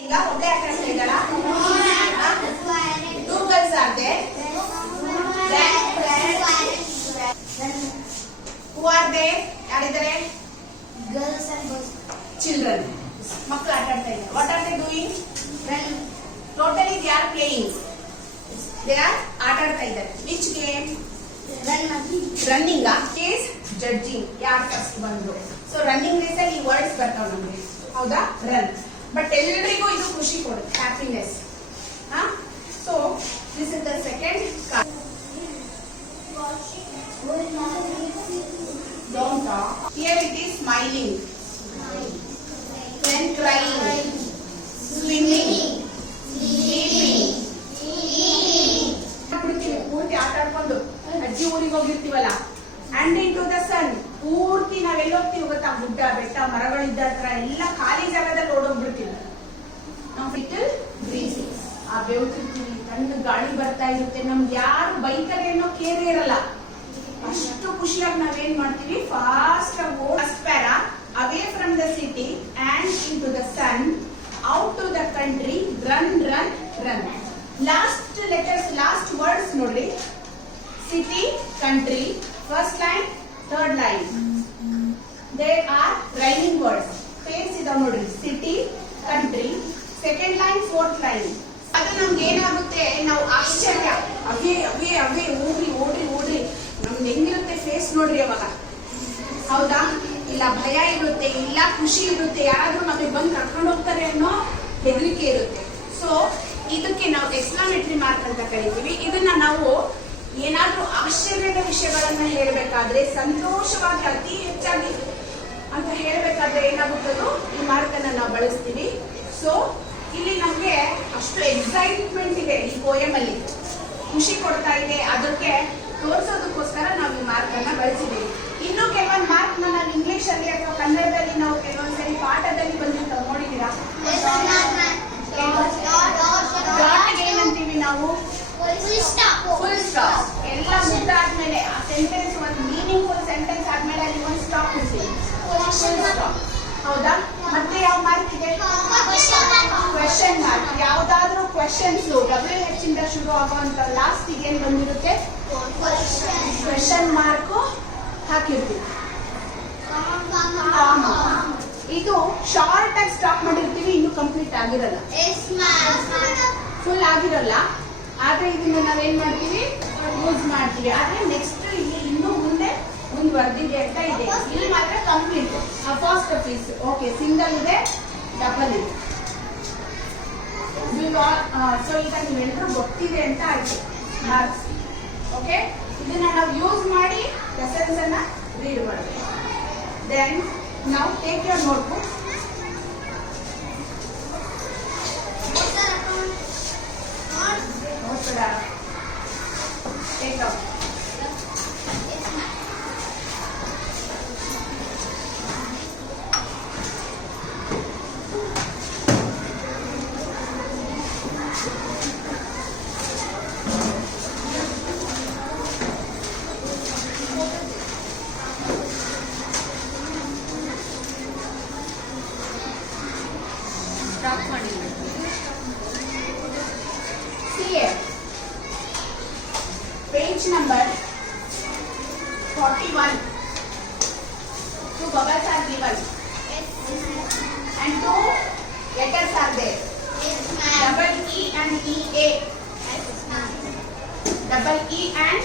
ಈಗ ಒಬ್ಬಳೆ ಆಟ ಆಡ್ತಾ ಇದ್ದಾರಾ? Two girls are there. Who are there? ಯಾರಿದ್ದಾರೆ? Girls and boys. Children. ಮಕ್ಕಳು ಆಟ ಆಡ್ತಾ ಇದ್ದಾರೆ. What are they doing? Running. Totally they are playing. They are ಆಟ ಆಡ್ತಾ ಇದ್ದಾರೆ. Which game? Running. Is judging. ಯಾರು ಫಸ್ಟ್ ಬಂದ್ರು. So running ರೇಸ್ ಅಲ್ಲಿ ಈ ವರ್ಡ್ಸ್ ಬರ್ತಾವ ನಮಗೆ. ಹೌದಾ? Run. ಬಟ್ ಎಲ್ಲರಿಗೂ ಇದು ಖುಷಿ ಕೊಡುತ್ತೆ, happiness. So this is the second card. Don't talk. Here it is smiling, then crying, swimming, sleeping. ಪೂರ್ತಿ ಆಟ ಆಡ್ಕೊಂಡು ಅಜ್ಜಿ ಊರಿಗೆ ಹೋಗಿರ್ತೀವಲ್ಲ, ಅಂಡ್ ಇನ್ ಟು ದ ಸನ್. ಪೂರ್ತಿ ನಾವೆಲ್ಲ ಹೋಗ್ತೀವಿ ಗೊತ್ತಾ, ಗುಡ್ಡ ಬೆಟ್ಟ ಮರಗಳಿದ್ದ ಹತ್ರ ಎಲ್ಲ ಖಾಲಿ ಜಾಗದಲ್ಲಿ ಓಡೋಗ್ಬಿಡ್ತೀವಿ. ನಾವು ಲಿಟಲ್ ಬ್ರೀಸ್, ಆ ಬೆವತಿರ್ತೀವಿ, ತಣ್ಣಗೆ ಗಾಳಿ ಬರ್ತಾ ಇರುತ್ತೆ, ನಮ್ಗೆ ಯಾರು ಬೈಕಲ್ಲಿ ಏನೋ ಕೇರೆ ಇರಲ್ಲ. ಅಷ್ಟು ಖುಷಿಯಾಗಿ ನಾವೇನ್ ಮಾಡ್ತೀವಿ, ಫಾಸ್ಟ್ ಆಗಿ away from the city and into the sun, out to the country, run run run. Last letters, last words ನೋಡ್ರಿ. City, country, first line, third line. There are rhyming words. Pages ಇದಾವ ನೋಡ್ರಿ. City, country, second line, fourth line. ಅದು ನಮ್ಗೆ ಏನಾಗುತ್ತೆ, ನಾವು ಆಶ್ಚರ್ಯ, ಅವೇ ಅವೇ ಅವೇ ಓಡ್ರಿ ಓಡ್ರಿ ಓಡ್ರಿ, ನಮ್ಗೆ ಹೆಂಗಿರುತ್ತೆ ಫೇಸ್ ನೋಡ್ರಿ ಅವಾಗ. ಹೌದಾ? ಇಲ್ಲ ಭಯ ಇರುತ್ತೆ, ಇಲ್ಲ ಖುಷಿ ಇರುತ್ತೆ, ಯಾರಾದ್ರೂ ನಮಗೆ ಬಂದು ಕರ್ಕೊಂಡು ಹೋಗ್ತಾರೆ ಅನ್ನೋ ಹೆದರಿಕೆ ಇರುತ್ತೆ. ಸೊ ಇದಕ್ಕೆ ನಾವು ಎಕ್ಸ್ಕ್ಲಾಮೇಟರಿ ಮಾರ್ಕ್ ಅಂತ ಕರಿತೀವಿ. ಇದನ್ನ ನಾವು ಏನಾದ್ರೂ ಆಶ್ಚರ್ಯದ ವಿಷಯಗಳನ್ನ ಹೇಳಬೇಕಾದ್ರೆ, ಸಂತೋಷವಾಗಿ ಅತಿ ಹೆಚ್ಚಾಗಿ ಅಂತ ಹೇಳಬೇಕಾದ್ರೆ ಏನಾಗುತ್ತದೋ ಈ ಮಾರ್ಕ್ ಅನ್ನ ನಾವು ಬಳಸ್ತೀವಿ. ಸೊ ಇಲ್ಲಿ ನಮ್ಗೆ ಅಷ್ಟು ಎಕ್ಸೈಟ್ಮೆಂಟ್ ಇದೆ ಈ ಪೋಯಮ್ ಅಲ್ಲಿ, ಖುಷಿ ಕೊಡ್ತಾ ಇದೆ, ಅದಕ್ಕೆ ತೋರಿಸೋದಕ್ಕೋಸ್ಕರ ನಾವು ಈ ಮಾರ್ಕ್ ಅನ್ನ ಬಳಸಿದ್ದೀವಿ. ಇನ್ನು ಕೆಲವೊಂದು ಮಾರ್ಕ್ ನಾವು ಇಂಗ್ಲಿಷ್ ಅಲ್ಲಿ ಅಥವಾ ಕನ್ನಡದಲ್ಲಿ ನಾವು ಕೆಲವೊಂದ್ಸರಿ ಪಾಠದಲ್ಲಿ ಬಂದಿರ್ತಾವೆ, ನೋಡಿದೀರಾ? ಡಾಟ್ ಏನಂತೀವಿ ನಾವು? Full stop. ಎಲ್ಲ ಮುದ್ದಾದ್ಮೇಲೆ ಆ ಸೆಂಟೆನ್ಸ್ ಒಂದು ಮೀನಿಂಗ್ಫುಲ್ ಸೆಂಟೆನ್ಸ್ ಆದ್ಮೇಲೆ ಅಲ್ಲಿ ಒಂದು ಸ್ಟಾಪ್ ಇರ್ತೀವಿ, ಫುಲ್ ಸ್ಟಾಪ್. ಹೌದಾ? ಮತ್ತೆ ಯಾವ ಮಾರ್ಕ್ ಇದೆ? Question mark. ಯಾವ್ದಾದ್ರು ಕ್ವೆಶನ್ಸ್ WH ಇಂದ ಶುರು ಆಗುವಂತ ಲಾಸ್ಟ್ ಏನ್ ಬಂದಿರುತ್ತೆ, ಕ್ವೆಶನ್ ಮಾರ್ಕ್ ಹಾಕಿರ್ತೀವಿ. ಇದು ಶಾರ್ಟ್ ಆಗಿ ಸ್ಟಾಪ್ ಮಾಡಿರ್ತೀವಿ, ಇನ್ನು ಕಂಪ್ಲೀಟ್ ಆಗಿರಲ್ಲ, ಫುಲ್ ಆಗಿರಲ್ಲ. ಆದ್ರೆ ಇದನ್ನ ನಾವೇನ್ ಮಾಡ್ತೀವಿ, ಯೂಸ್ ಮಾಡ್ತೀವಿ. ಆದ್ರೆ ನೆಕ್ಸ್ಟ್ ಇಲ್ಲಿ ಇನ್ನು ಮುಂದೆ ಮುಂದುವರೆದಿದೆ ಅಂತ ಇದೆ. ಇಲ್ಲಿ ಮಾತ್ರ complete. First piece okay, single ಇದೆ, ಡಬಲ್ ಇದೆ. ಸೊ ಈಗ ನೀವೆಲ್ಲರೂ ಗೊತ್ತಿದೆ ಅಂತ ಆಯ್ತು ಮಾರ್ಕ್ಸ್. ಓಕೆ, ಇದನ್ನ ನಾವು ಯೂಸ್ ಮಾಡಿ ಲೆಸನ್ಸ್ ಅನ್ನ ರೀಡ್ ಮಾಡಬೇಕು. ದೆನ್ ನಾವು take your notebook. Take out. Stop ಮಾಡಿ. CF. Page number 41. Two bubbles are given. And two letters are there. Double E and EA. Double E and